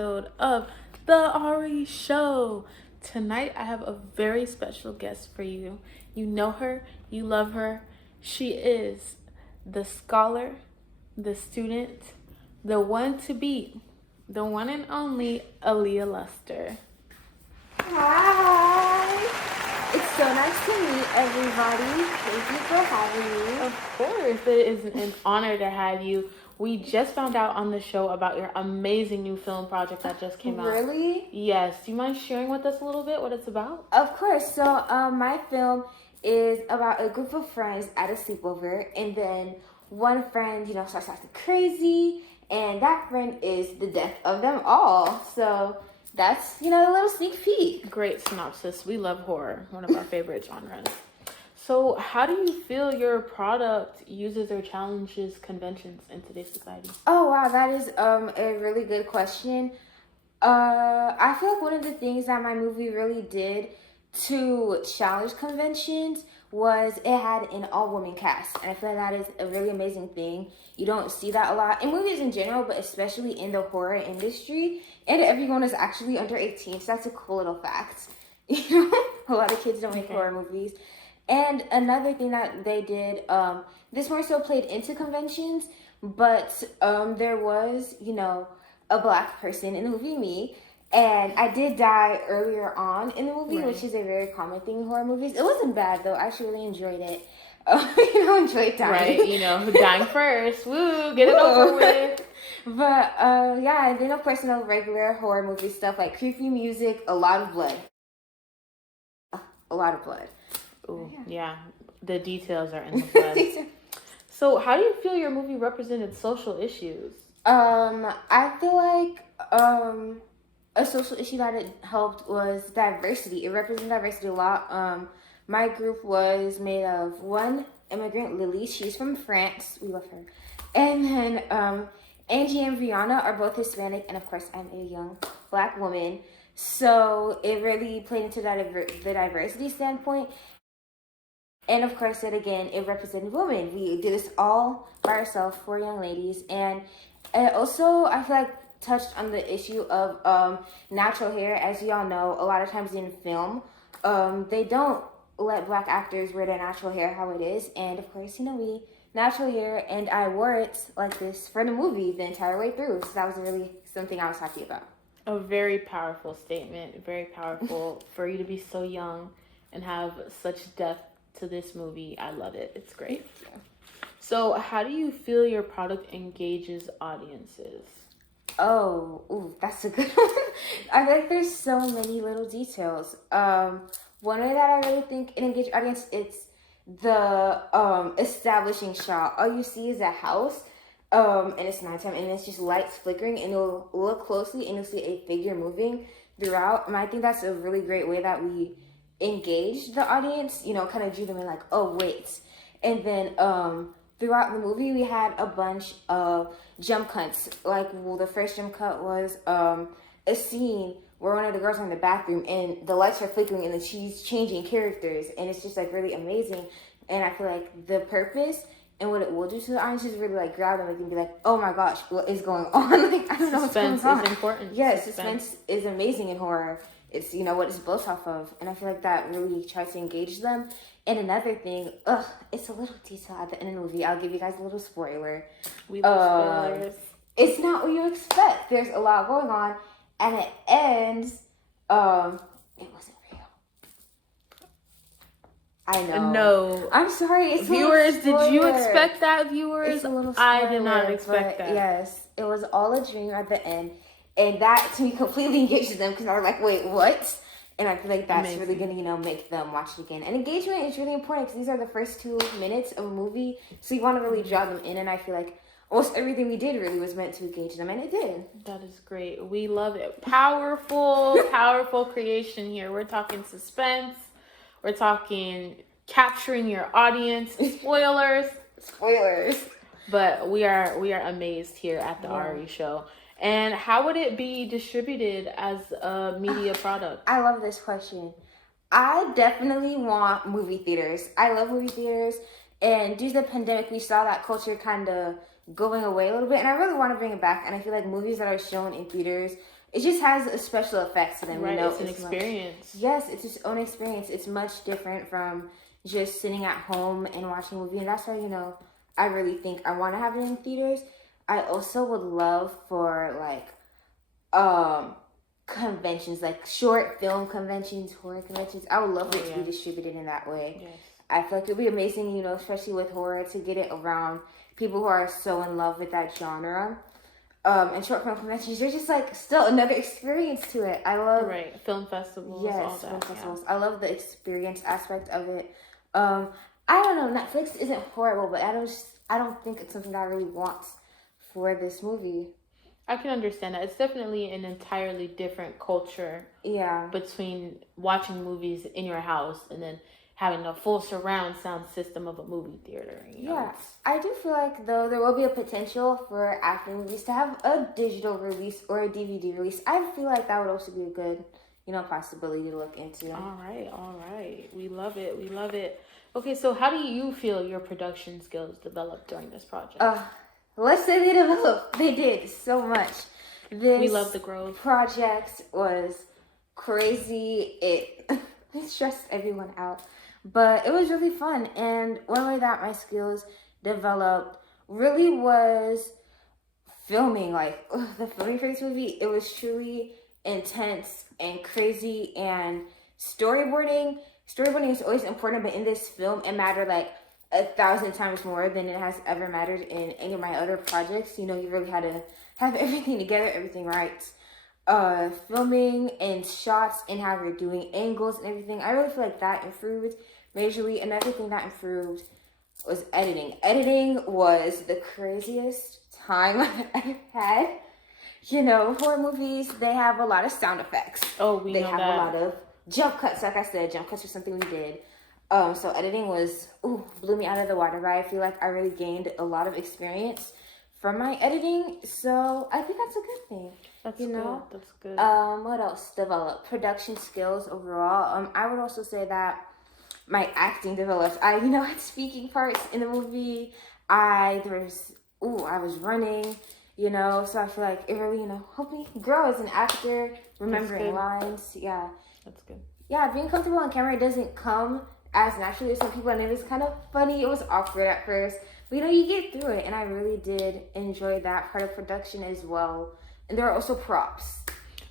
episode of The Ari Show. Tonight I have a very special guest for you. You know her, you love her. She is the scholar, the student, the one to beat, the one and only Aaliyah Luster. Hi! It's so nice to meet everybody. Thank you for having me. Of course, it is an honor to have you. We just found out on the show about your amazing new film project that just came out. Really? Yes. Do you mind sharing with us a little bit what it's about? Of course. So, my film is about a group of friends at a sleepover, and then one friend, starts acting crazy, and that friend is the death of them all. So that's, a little sneak peek. Great synopsis. We love horror, one of our favorite genres. So how do you feel your product uses or challenges conventions in today's society? Oh, wow. That is a really good question. I feel like one of the things that my movie really did to challenge conventions was it had an all-woman cast. And I feel like that is a really amazing thing. You don't see that a lot in movies in general, but especially in the horror industry. And everyone is actually under 18, so that's a cool little fact. A lot of kids don't make horror movies. And another thing that they did, this more so played into conventions, but there was, a black person in the movie, me. And I did die earlier on in the movie, right, which is a very common thing in horror movies. It wasn't bad, though. I actually really enjoyed it. Enjoyed dying. Right, dying first. Woo, get it over with. But, yeah, and then, of course, regular horror movie stuff like creepy music, a lot of blood. A lot of blood. Ooh, yeah. The details are in the blood. So, how do you feel your movie represented social issues? I feel like, a social issue that it helped was diversity. It represented diversity a lot. My group was made of one immigrant, Lily. She's from France. We love her. And then Angie and Brianna are both Hispanic. And, of course, I'm a young black woman. So it really played into the diversity standpoint. And, of course, it represented women. We did this all by ourselves, 4 young ladies. And also, I feel like touched on the issue of natural hair. As you all know, a lot of times in film, they don't let black actors wear their natural hair how it is. And of course, we natural hair, and I wore it like this for the movie the entire way through. So that was really something I was happy about. A very powerful statement. Very powerful for you to be so young and have such depth to this movie. I love it. It's great. So how do you feel your product engages audiences? Oh, that's a good one. I feel like there's so many little details. One way that I really think it engages audience, it's the establishing shot. All you see is a house, and it's nighttime, and it's just lights flickering, and you'll look closely, and you'll see a figure moving throughout. And I think that's a really great way that we engage the audience, kind of drew them in like, oh, wait. And then throughout the movie, we had a bunch of jump cuts. The first jump cut was a scene where one of the girls are in the bathroom and the lights are flickering and then she's changing characters. And it's just, really amazing. And I feel like the purpose and what it will do to the audience is really, grab them and be like, oh, my gosh, what is going on? I don't know what's going on. Suspense is important. Yes, suspense is amazing in horror. It's, what it's built off of. And I feel like that really tries to engage them. And another thing, it's a little detail at the end of the movie. I'll give you guys a little spoiler. We love spoilers. It's not what you expect. There's a lot going on. And it ends, it wasn't real. I know. No. I'm sorry. It's viewers, did you expect that, viewers? It's a little spoiler, I did not expect that. Yes, it was all a dream at the end. And that, to me, completely engages them because they're like, wait, what? And I feel like that's amazing. Really going to, make them watch it again. And engagement is really important because these are the first 2 minutes of a movie. So you want to really draw them in. And I feel like almost everything we did really was meant to engage them. And it did. That is great. We love it. Powerful, powerful creation here. We're talking suspense. We're talking capturing your audience. Spoilers. But we are amazed here at the Ari Show. And how would it be distributed as a media product? I love this question. I definitely want movie theaters. I love movie theaters. And due to the pandemic, we saw that culture kind of going away a little bit. And I really want to bring it back. And I feel like movies that are shown in theaters it just has a special effect to them. Right, You know, it's an experience. Yes, it's its own experience. It's much different from just sitting at home and watching a movie, and that's why, you know, I really think I want to have it in theaters. I also would love for like conventions, like short film conventions, horror conventions. I would love for it to be distributed in that way. Yes. I feel like it'd be amazing, you know, especially with horror, to get it around people who are so in love with that genre. And short film conventions, there's just like still another experience to it. I love film festivals. Yes, all that, film festivals. I love the experience aspect of it. I don't know. Netflix isn't horrible, but I don't think it's something that I really want for this movie. I can understand that. It's definitely an entirely different culture. Yeah. Between watching movies in your house and then having a full surround sound system of a movie theater. You know? Yeah. I do feel like, though, there will be a potential for after movies to have a digital release or a DVD release. I feel like that would also be a good, you know, possibility to look into. All right. We love it. Okay, so how do you feel your production skills developed during this project? Let's say they developed. They did so much. We love the growth. Project was crazy. It stressed everyone out. But it was really fun. And one way that my skills developed really was filming. Like, the filming for this movie, it was truly intense and crazy. And storyboarding is always important, but in this film, it mattered like 1,000 times more than it has ever mattered in any of my other projects. You know, you really had to have everything together, everything right. Filming and shots and how we're doing angles and everything. I really feel like that improved majorly. Another thing that improved was editing. Editing was the craziest time I've ever had. You know, horror movies, they have a lot of sound effects. They have a lot of jump cuts. Like I said, jump cuts are something we did. So editing blew me out of the water, but I feel like I really gained a lot of experience from my editing. So I think that's a good thing. That's good. What else developed? Production skills overall. I would also say that my acting developed. I had speaking parts in the movie. I was running, so I feel like it really, helped me grow as an actor, remembering lines. Yeah. That's good. Yeah, being comfortable on camera doesn't come as naturally as some people, and it was kind of funny. It was awkward at first, but you get through it, and I really did enjoy that part of production as well. And there are also props.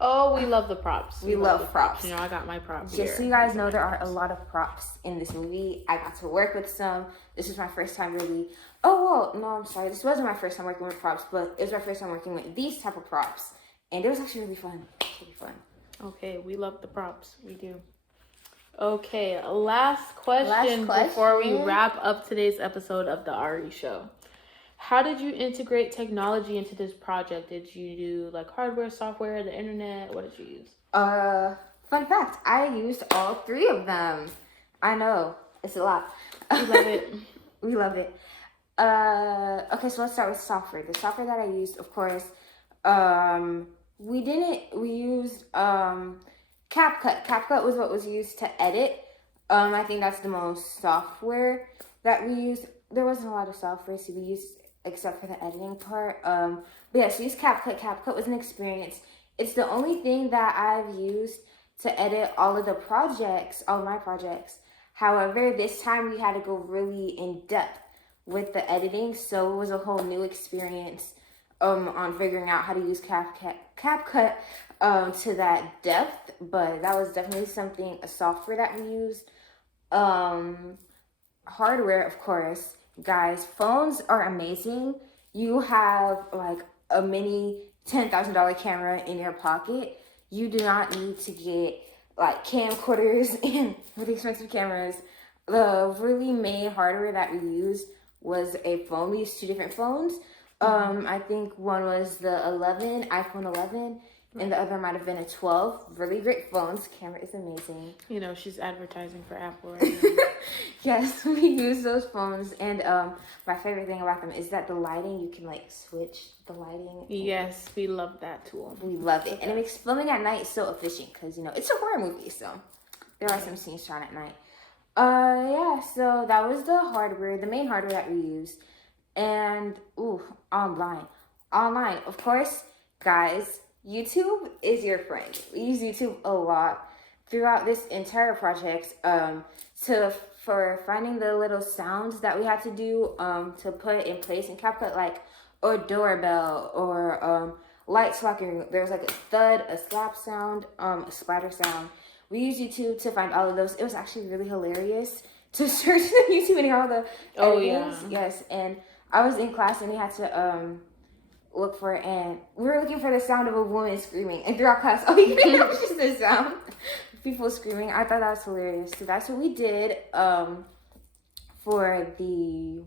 Oh, we love the props. We love props. I got my props Just so you guys know, there are a lot of props in this movie. I got to work with some. This was my first time really... Oh, well, no, I'm sorry. This wasn't my first time working with props, but it was my first time working with these type of props. And it was actually really fun. Really fun. Okay, we love the props. We do. Okay, last question before we wrap up today's episode of the Ari Show. How did you integrate technology into this project? Did you do like hardware, software, the internet? What did you use? Fun fact, I used all three of them. I know, it's a lot. We love it. We love it. Okay, so let's start with software. The software that I used, of course, we used CapCut. CapCut was what was used to edit. I think that's the most software that we used. There wasn't a lot of software to be used except for the editing part. But yeah, so we used CapCut. CapCut was an experience. It's the only thing that I've used to edit all of my projects. However, this time we had to go really in depth with the editing, so it was a whole new experience on figuring out how to use CapCut to that depth. But that was definitely a software that we used. Hardware, of course, guys, phones are amazing. You have like a mini $10,000 camera in your pocket. You do not need to get like camcorders and really expensive cameras. The really main hardware that we used was a phone. We used two different phones. I think one was the iPhone 11, and the other might have been a 12. Really great phones. Camera is amazing. She's advertising for Apple right now. Yes, we use those phones, and my favorite thing about them is that the lighting, you can like switch the lighting. Yes, we love that tool. We love it, and it makes filming at night so efficient because it's a horror movie, so there are some scenes shot at night. Yeah, so that was the main hardware that we used. And online, of course, guys, YouTube is your friend. We use YouTube a lot throughout this entire project for finding the little sounds that we had to do to put in place in CapCut, like a doorbell or lights flickering. There was like a thud, a slap sound, a splatter sound. We used YouTube to find all of those. It was actually really hilarious to search the YouTube and hear all the editings. Yes, and I was in class and we had to look for it, and we were looking for the sound of a woman screaming, and throughout class all you could hear was just the sound of people screaming. I thought that was hilarious. So that's what we did for the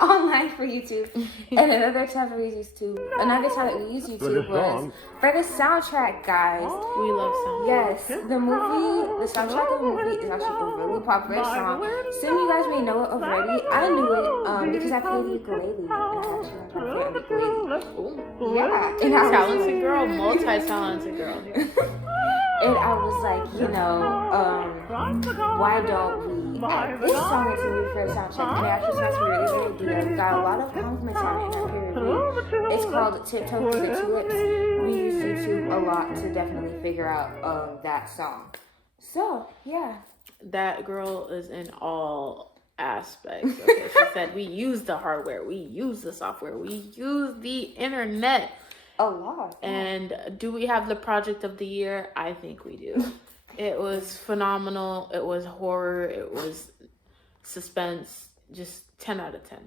online for YouTube. And another time we used YouTube was for the soundtrack, guys. We love soundtracks. Yes, the soundtrack of the movie is actually a really popular song. Some of you guys may know it already. I knew it because I played the ukulele and I actually play on the ukulele. Yeah, and talented girl, multi-talented girl here. And I was like, why don't we add this song into the for the soundtrack? And it actually sounds really good. We got a lot of compliments on it in our peer review. It's called Tiptoe Through the Tulips. We use YouTube a lot to definitely figure out that song. So, yeah. That girl is in all aspects. Okay, she said we use the hardware, we use the software, we use the internet. A lot. And do we have the project of the year? I think we do. It was phenomenal. It was horror. It was suspense. Just 10 out of 10.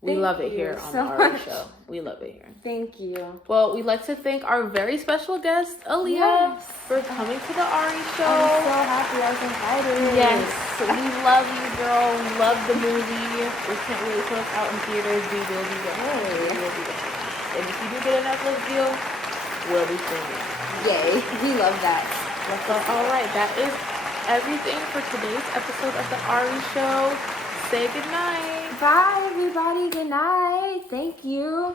We love it here on the Ari Show. We love it here. Thank you. Well, we'd like to thank our very special guest, Aaliyah, for coming to the Ari Show. I'm so happy I was invited. Yes. We love you, girl. We love the movie. We can't wait till it's out in theaters. We will be there. We will be there. And if you do get a Netflix deal, we'll be streaming. Yay. We love that. So, all right. That is everything for today's episode of the Ari Show. Say goodnight. Bye, everybody. Good night. Thank you.